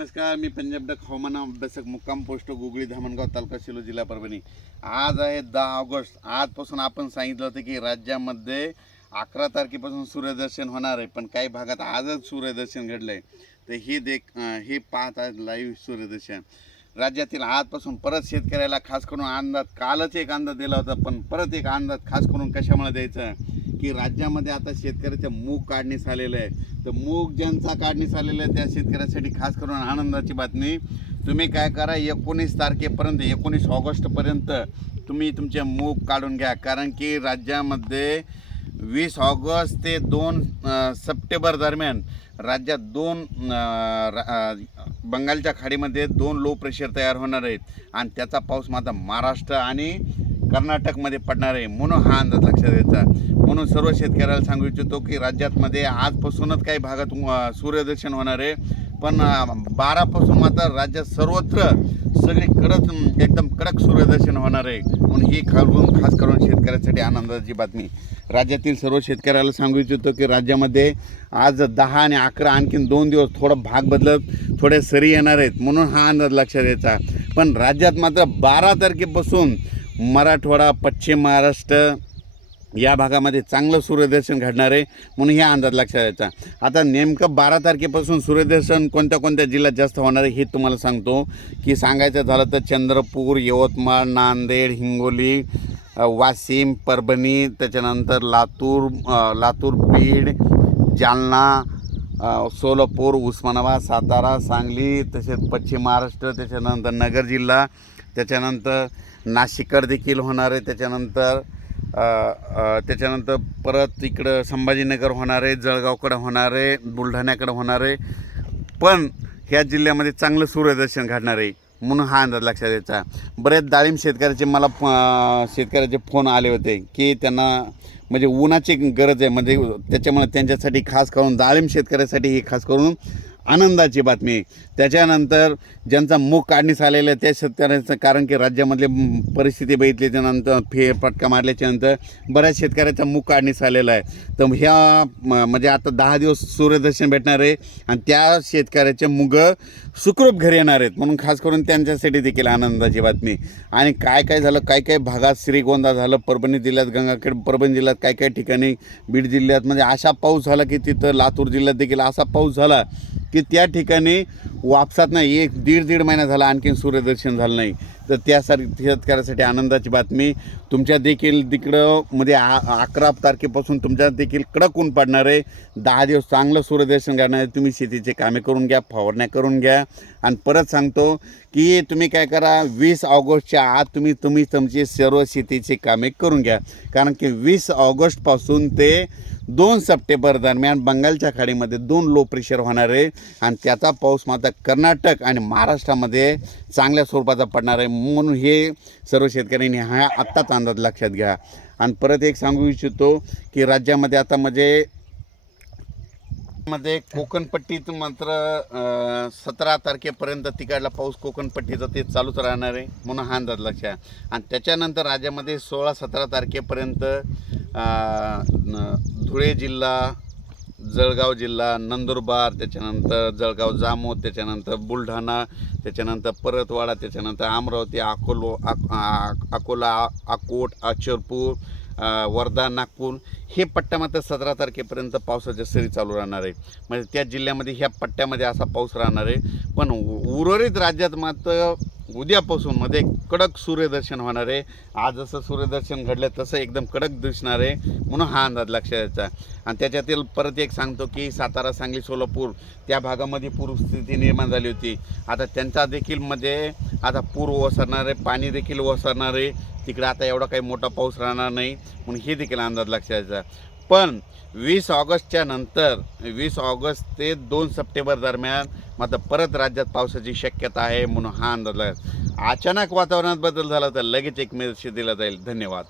नमस्कार, मी पंजाब डक हवामान अभ्यासक मुक्काम पोस्ट गुगळी धामणगाव तालुका शिलो जिल्हा परभणी। आज आहे 10 ऑगस्ट। आजपासून आपण सांगितलं होतं की राज्यामध्ये 11 तारखेपासून सूर्यदर्शन होणार आहे, पण काही भागात आजच सूर्यदर्शन घडलंय। तर हे पाहत आहेत लाईव्ह सूर्यदर्शन। राज्यातील आजपासून परत शेतकऱ्याला खास करून अंदाज, कालच एक अंदाज दिला होता, पण परत एक अंदाज खास करून कशामुळे द्यायचा की राज्यामध्ये आता शेतकऱ्याचं मूग काढणीस आलेलं आहे। तर मूग ज्यांचा काढणीस आलेलं आहे त्या शेतकऱ्यासाठी खास करून आनंदाची बातमी। तुम्ही काय करा, 19 तारखेपर्यंत 19 ऑगस्टपर्यंत तुम्ही तुमचे मूग काढून घ्या, कारण की राज्यामध्ये 20 ऑगस्ट ते 2 सप्टेंबर दरम्यान राज्यात बंगालच्या खाडीमध्ये 2 लो प्रेशर तयार होणार आहेत आणि त्याचा पाऊस मात्र महाराष्ट्र आणि कर्नाटकमध्ये पडणार आहे। म्हणून हा अंदाज लक्षात घ्यायचा। म्हणून सर्व शेतकऱ्याला सांगू इच्छितो की राज्यामध्ये आजपासूनच काही भागात सूर्यदर्शन होणार आहे, पण 12 पासून मात्र राज्यात सर्वत्र सगळीकडे एकदम कडक सूर्यदर्शन होणार आहे। म्हणून ही खास करून शेतकऱ्यासाठी आनंदाची बातमी। राज्यातील सर्व शेतकऱ्याला सांगू इच्छितो की राज्यामध्ये आज 10 आणि 11 आणखीन 2 दिवस थोडं भाग बदलत थोडे सरी येणार आहेत, म्हणून हा अंदाज लक्षात घ्यायचा। पण राज्यात मात्र 12 तारखेपासून मराठवाडा, पश्चिम महाराष्ट्र या भागामध्ये चांगलं सूर्यदर्शन घडणार आहे, म्हणून हे अंदाज लक्षात घ्यायचा। आता नेमकं 12 तारखेपासून सूर्यदर्शन कोणत्या कोणत्या जिल्ह्यात जास्त होणार आहे हे तुम्हाला सांगतो की सांगायचं झालं तर चंद्रपूर, यवतमाळ, नांदेड, हिंगोली, वाशिम, परभणी, त्याच्यानंतर लातूर, बीड, जालना, सोलापूर, उस्मानाबाद, सातारा, सांगली, तसेच पश्चिम महाराष्ट्र, त्याच्यानंतर नगर जिल्हा, त्याच्यानंतर नाशिककडे देखील होणार आहे, त्याच्यानंतर परत इकडं संभाजीनगर होणार आहे, जळगावकडे होणार आहे, बुलढाण्याकडे होणार आहे। पण ह्या जिल्ह्यामध्ये चांगलं सूर्यदर्शन घडणार आहे, म्हणून हा अंदाज लक्षात द्यायचा। बरेच डाळिंब शेतकऱ्याचे फोन आले होते की त्यांना म्हणजे उन्हाची गरज आहे, म्हणजे त्याच्यामुळे त्यांच्यासाठी खास करून डाळिंब शेतकऱ्यासाठी ही खास करून आनंदाची बातमी। त्याच्यानंतर ज्यांचा मूग काढणीस आलेला आहे त्या शेतकऱ्यांचं, कारण की राज्यामधली परिस्थिती बघितल्याच्यानंतर फेरफटका मारल्याच्यानंतर बऱ्याच शेतकऱ्याचा मूग काढणीस आलेला आहे। तर ह्या म्हणजे आता 10 दिवस सूर्यदर्शन भेटणार आहे आणि त्या शेतकऱ्याचे मूग सुखरूप घरी येणार आहेत, म्हणून खास करून त्यांच्यासाठी देखील आनंदाची बातमी। आणि काय झालं, काही भागात श्रीगोंदा झालं, परभणी जिल्ह्यात गंगाखेड, परभणी जिल्ह्यात काही ठिकाणी, बीड जिल्ह्यात म्हणजे अशा पाऊस झाला की तिथं लातूर जिल्ह्यात देखील असा पाऊस झाला की त्या ठिकाणी वापसात नाही 1-1.5 महिना झाला आणखीन सूर्यदर्शन झालं नाही। तर त्यासाठी शेतकऱ्यासाठी आनंदाची बातमी। तुमच्या देखील तिकडं म्हणजे 11 तारखेपासून तुमच्या देखील कडक ऊन पडणार आहे, 10 दिवस चांगलं सूर्यदर्शन घडणार आहे। तुम्ही शेतीचे कामे करून घ्या, फवारण्या करून घ्या। आणि परत सांगतो की तुम्ही काय करा, 20 ऑगस्टच्या आत तुम्ही तुमची सर्व शेतीची कामे करून घ्या, कारण की 20 ऑगस्टपासून ते 2 सप्टेंबर दरम्यान बंगालच्या खाडीमध्ये 2 लो प्रेशर होणार आहे आणि त्याचा पाऊस मात्र कर्नाटक आणि महाराष्ट्रामध्ये चांगल्या स्वरूपाचा पडणार आहे। म्हणून हे सर्व शेतकऱ्यांनी हा आत्ताच अंदाज लक्षात घ्या। आणि परत एक सांगू इच्छितो की राज्यामध्ये आता कोकणपट्टीत मात्र 17 तारखेपर्यंत तिकडला पाऊस कोकणपट्टीचं ते चालूच राहणार आहे, म्हणून हा अंदाज लक्षात। आणि त्याच्यानंतर राज्यामध्ये 16-17 तारखेपर्यंत धुळे जिल्हा, जळगाव जिल्हा, नंदुरबार, त्याच्यानंतर जळगाव जामोद, त्याच्यानंतर बुलढाणा, त्याच्यानंतर परतवाडा, त्याच्यानंतर अमरावती, अकोला, अकोट, अचलपूर, वर्धा, नागपूर हे पट्ट्या मात्र 17 तारखेपर्यंत पावसाच्या सरी चालू राहणार आहे। म्हणजे त्या जिल्ह्यामध्ये ह्या पट्ट्यामध्ये असा पाऊस राहणार आहे। पण उर्वरित राज्यात मात्र उद्यापासून मध्ये कडक सूर्यदर्शन होणार आहे। आज जसं सूर्यदर्शन घडलं तसं एकदम कडक दिसणार आहे, म्हणून हा अंदाज लक्षात द्यायचा। आणि त्याच्यातील परत एक सांगतो की सातारा, सांगली, सोलापूर त्या भागामध्ये पूरस्थिती निर्माण झाली होती। आता त्यांचा देखील म्हणजे आता पूर ओसरणार आहे, पाणी देखील ओसरणार आहे तिकडे। आता एवढा काही मोठा पाऊस राहणार नाही, म्हणून हे देखील अंदाज लक्षात द्यायचा। पण 20 ऑगस्टच्या नंतर 20 ऑगस्ट ते 2 सप्टेंबर दरम्यान मात्र परत राज्यात पावसाची शक्यता आहे, म्हणून हा अंदाज अचानक वातावरणात बदल झाला तर लगेच एक मेसेज दिला जाईल। धन्यवाद।